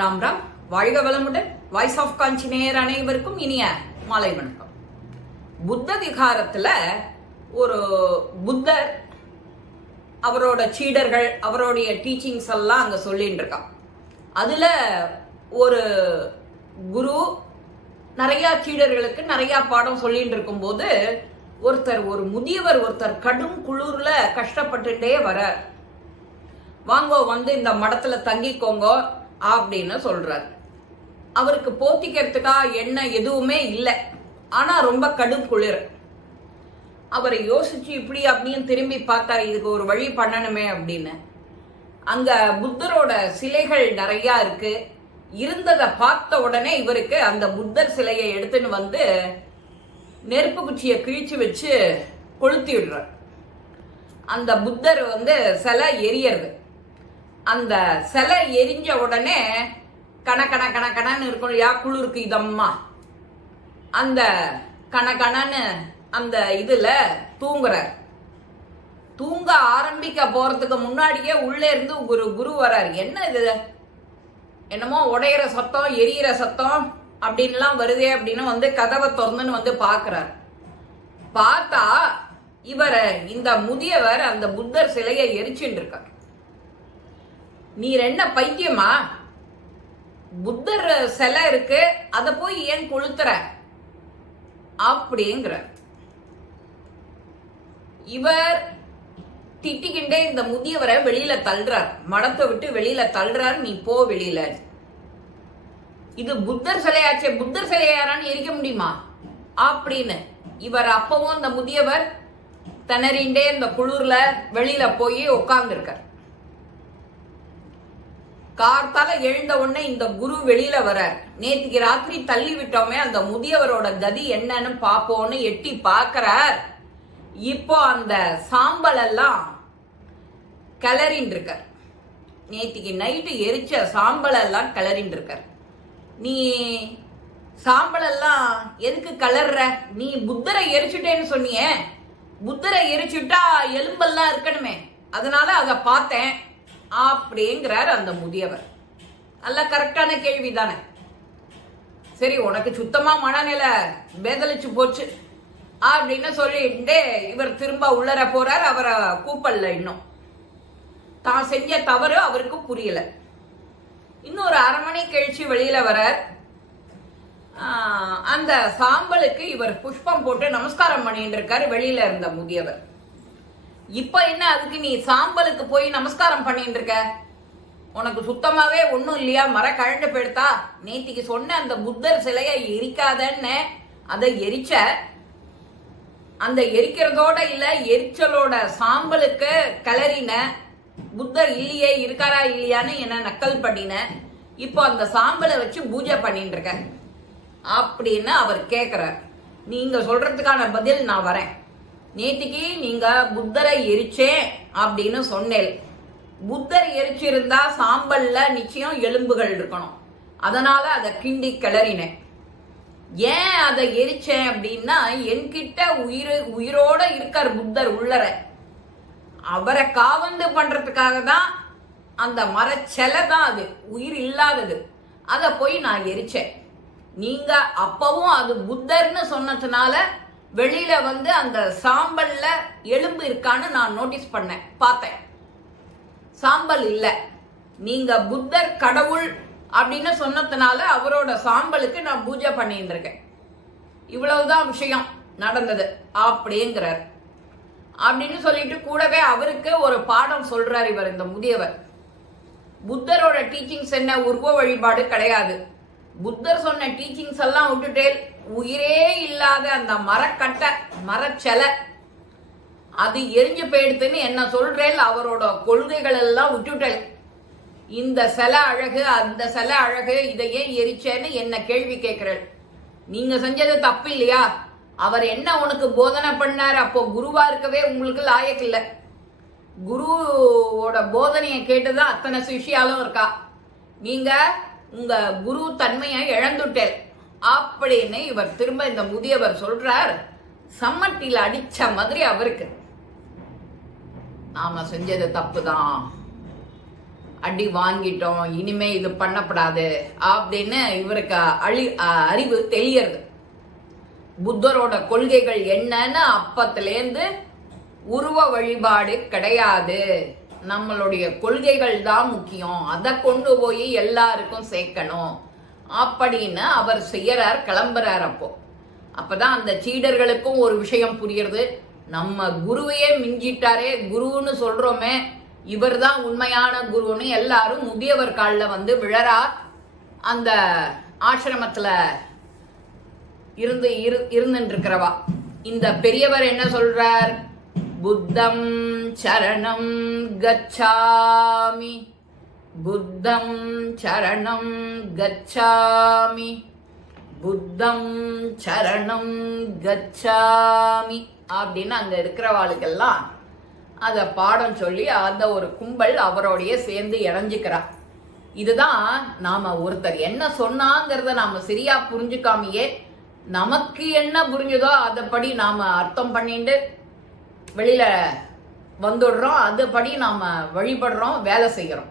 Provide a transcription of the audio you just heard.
ராம் ராம். வாழ்க வளமுடன். Voice of காஞ்சி நேயர் அனைவருக்கும் இனிய மாலை வணக்கம். புத்த விகாரத்துல ஒரு புத்தர் அவரோட சீடர்கள் அவருடைய டீச்சிங்ஸ் எல்லாம் அங்க சொல்லிட்டு இருக்கான். அதுல ஒரு குரு நிறைய சீடர்களுக்கு நிறைய பாடம் சொல்லிட்டு இருக்கும்போது ஒருத்தர் ஒரு முதியவர் ஒருத்தர் கடும் குளிர்ல கஷ்டப்பட்டுட்டே வரார். வாங்கோ வந்து இந்த மடத்துல தங்கிக்கோங்க. அப்படின்னு சொல்றாரு. அவருக்கு போத்திக்கிறதுக்கா என்ன எதுவுமே இல்லை. ஆனா ரொம்ப கடும் குளிர். அவரை யோசிச்சு இப்படி அப்படின்னு திரும்பி பார்த்தா இதுக்கு ஒரு வழி பண்ணணுமே அப்படின்னு. அங்க புத்தரோட சிலைகள் நிறையா இருக்கு. இருந்ததை பார்த்த உடனே இவருக்கு அந்த புத்தர் சிலையை எடுத்துன்னு வந்து நெருப்பு குச்சியை கிழிச்சு வச்சு கொளுத்தி விடுறார். அந்த புத்தர் வந்து சிலை எரியறது. அந்த சிலை எரிஞ்ச உடனே கண கண கண கணன்னு இருக்கும் இல்லையா? குளிருக்கு இதம்மா. அந்த கண கணன்னு அந்த இதுல தூங்குறார். தூங்க ஆரம்பிக்க போறதுக்கு முன்னாடியே உள்ளே இருந்து ஒரு குரு வரார். என்ன இது? என்னமோ உடையிற சத்தம் எரியிற சத்தம் அப்படின்லாம் வருதே அப்படின்னு வந்து கதவை திறந்துன்னு வந்து பார்க்குறார். பார்த்தா இவரை இந்த முதியவர் அந்த புத்தர் சிலையை எரிச்சுட்டு இருக்கார். நீர் என்ன பைத்தியமா புத்தர் சிலை இருக்கு அதை போய் ஏன் கொளுத்துற? அப்படிங்கிற. இவர் திட்டிக்கிண்டே இந்த முதியவரை வெளியில தள்ளுறார். மடத்தை விட்டு வெளியில தள்ளுறார் நீ போ வெளியில. இது புத்தர் சிலையாச்சே புத்தர் சிலையை யாரான்னு எரிக்க முடியுமா? அப்படின்னு. இவர் அப்பவும் இந்த முதியவர் திணறிண்டே இந்த குளிர்ல வெளியில போய் உட்கார்ந்துருக்கார் கார்த்தால எழுந்த உடனே இந்த குரு வெளியில வர நேத்திக்கு ராத்திரி தள்ளி விட்டோமே அந்த முதியவரோட கதி என்னன்னு பாப்போம்னு எட்டி பார்க்கறார். இப்போ அந்த சாம்பல் எல்லாம் கிளறின் இருக்கார். நேத்திக்கு நைட்டு எரிச்ச சாம்பல் எல்லாம் கிளறின் இருக்கார். நீ சாம்பல் எல்லாம் எதுக்கு கலர்ற நீ புத்தரை எரிச்சுட்டேன்னு சொன்னியே. புத்தரை எரிச்சுட்டா எலும்பெல்லாம் இருக்கணுமே. அதனால அதை பார்த்தேன். அப்படிங்கிறார் அந்த முதியவர். நல்ல கரெக்டான கேள்வி தானே. சரி உனக்கு சுத்தமா மனநிலை பேதலிச்சு போச்சு. அப்படின்னு சொல்லிட்டு இவர் திரும்ப உள்ளர போறார் அவரை கூப்பல்ல இன்னும். தான் செஞ்ச தவறு அவருக்கு புரியல. இன்னொரு அரை மணி கழிச்சு வெளியில வரார். அந்த சாம்பலுக்கு இவர் புஷ்பம் போட்டு நமஸ்காரம் பண்ணிட்டு இருக்காரு வெளியில இருந்த முதியவர். இப்ப என்ன அதுக்கு நீ சாம்பலுக்கு போய் நமஸ்காரம் பண்ணிட்டு இருக்க உனக்கு சுத்தமாவே ஒண்ணும் இல்லையா? மர கழண்டு போயிடுதா நேத்திக்கு சொன்ன அந்த புத்தர் சிலையை எரிக்காதன்னு அதை எரிச்ச அந்த எரிக்கிறதோட இல்ல எரிச்சலோட சாம்பலுக்கு கிளறின புத்தர் இல்லையே இருக்காரா இல்லையான்னு என்ன நக்கல் பண்ணின. இப்போ அந்த சாம்பலை வச்சு பூஜை பண்ணிட்டு இருக்க அப்படின்னு அவர் கேட்கிறார் நீங்க சொல்றதுக்கான பதில் நான் வரேன். நேத்திக்கு நீங்க புத்தரை எரிச்சேன் அப்படின்னு சொன்னேன் புத்தர் எரிச்சிருந்தா சாம்பல்ல நிச்சயம் எலும்புகள் இருக்கணும். அதனால அதை கிண்டி கிளறினேன். ஏன் அதை எரிச்சேன் அப்படின்னா என்கிட்ட உயிர் உயிரோட இருக்கார் புத்தர் உள்ளர. அவரை காவந்து பண்றதுக்காக தான் அந்த மரச்செலை தான் அது. உயிர் இல்லாதது. அதை போய் நான் எரிச்சேன். நீங்க அப்பவும் அது புத்தர்னு சொன்னதுனால வெளியில வந்து அந்த சாம்பல்ல எலும்பு இருக்கான்னு நான் நோட்டீஸ் பண்ணேன். பார்த்தேன். சாம்பல் இல்ல. நீங்க புத்தர் கடவுள் அப்படின்னு சொன்னதுனால அவரோட சாம்பலுக்கு நான் பூஜை பண்ணிட்டு இருக்கேன் இவ்வளவுதான் விஷயம் நடந்தது. அப்படிங்கிறார். அப்படின்னு சொல்லிட்டு கூடவே அவருக்கு ஒரு பாடம் சொல்றார் இவர் இந்த முதியவர். புத்தரோட டீச்சிங்ஸ் என்ன? உருவ வழிபாடு கிடையாது. புத்தர் சொன்ன டீச்சிங்ஸ் எல்லாம் விட்டுட்டே உயிரே இல்லாத அந்த மரக்கட்டை மரச்செலை. அது எரிஞ்சு போயிடுதுன்னு என்ன சொல்றேன் அவரோட கொள்கைகள் எல்லாம் விட்டுட்டேன் இந்த சிலை அழகு அந்த சிலை அழகு இதை ஏன் எரிச்சேன்னு என்ன கேள்வி கேட்கிறேன் நீங்க செஞ்சது தப்பு இல்லையா அவர் என்ன உனக்கு போதனை பண்ணார்? அப்போ குருவா இருக்கவே உங்களுக்கு லாயக்கு இல்லை. குருவோட போதனையை கேட்டுதான் அத்தனை சிஷியாலும் இருக்கா. நீங்க உங்க குரு தன்மையை இழந்துட்டேன் அப்படின்னு இவர் திரும்ப இந்த முதியவர் சொல்றார். சம்மட்டியில் அடிச்ச மாதிரி அவருக்கு. நாம செஞ்சது தப்பு தான் அடி வாங்கிட்டோம் இனிமே இது பண்ணப்படாது அப்படின்னு இவருக்கு அழி அறிவு தெரியறது புத்தரோட கொள்கைகள் என்னன்னு அப்பத்திலேருந்து உருவ வழிபாடு கிடையாது. நம்மளுடைய கொள்கைகள் தான் முக்கியம். அதை கொண்டு போய் எல்லாருக்கும் சேர்க்கணும். அப்படின்னு அவர் செய்யறார் கிளம்புறார் அப்போ. அப்பதான் அந்த சீடர்களுக்கும் ஒரு விஷயம் புரியுறது நம்ம குருவையே மிஞ்சிட்டாரே குருன்னு சொல்றோமே இவர்தான் உண்மையான குருன்னு எல்லாரும் முதியவர் காலில் வந்து விழறா அந்த ஆசிரமத்தில் இருந்து இரு இருந்துட்டு இந்த பெரியவர் என்ன சொல்றார்? புத்தம் சரணம் கச்சாமி. புத்தம் சரணம் கச்சாமி புத்தம் சரணம் கச்சாமி அப்படின்னு அங்க இருக்கிறவாளுக்கெல்லாம் அத பாடம் சொல்லி அந்த ஒரு கும்பல் அவரோடைய சேர்ந்து இணைஞ்சுக்கிறா. இதுதான் நாம ஒருத்தர் என்ன சொன்னாங்கிறத நாம சரியா புரிஞ்சுக்காமையே நமக்கு என்ன புரிஞ்சுதோ அதைப்படி நாம அர்த்தம் பண்ணிட்டு வெளியில வந்துடுறோம். அதுபடி நாம வழிபடுறோம் வேலை செய்கிறோம்.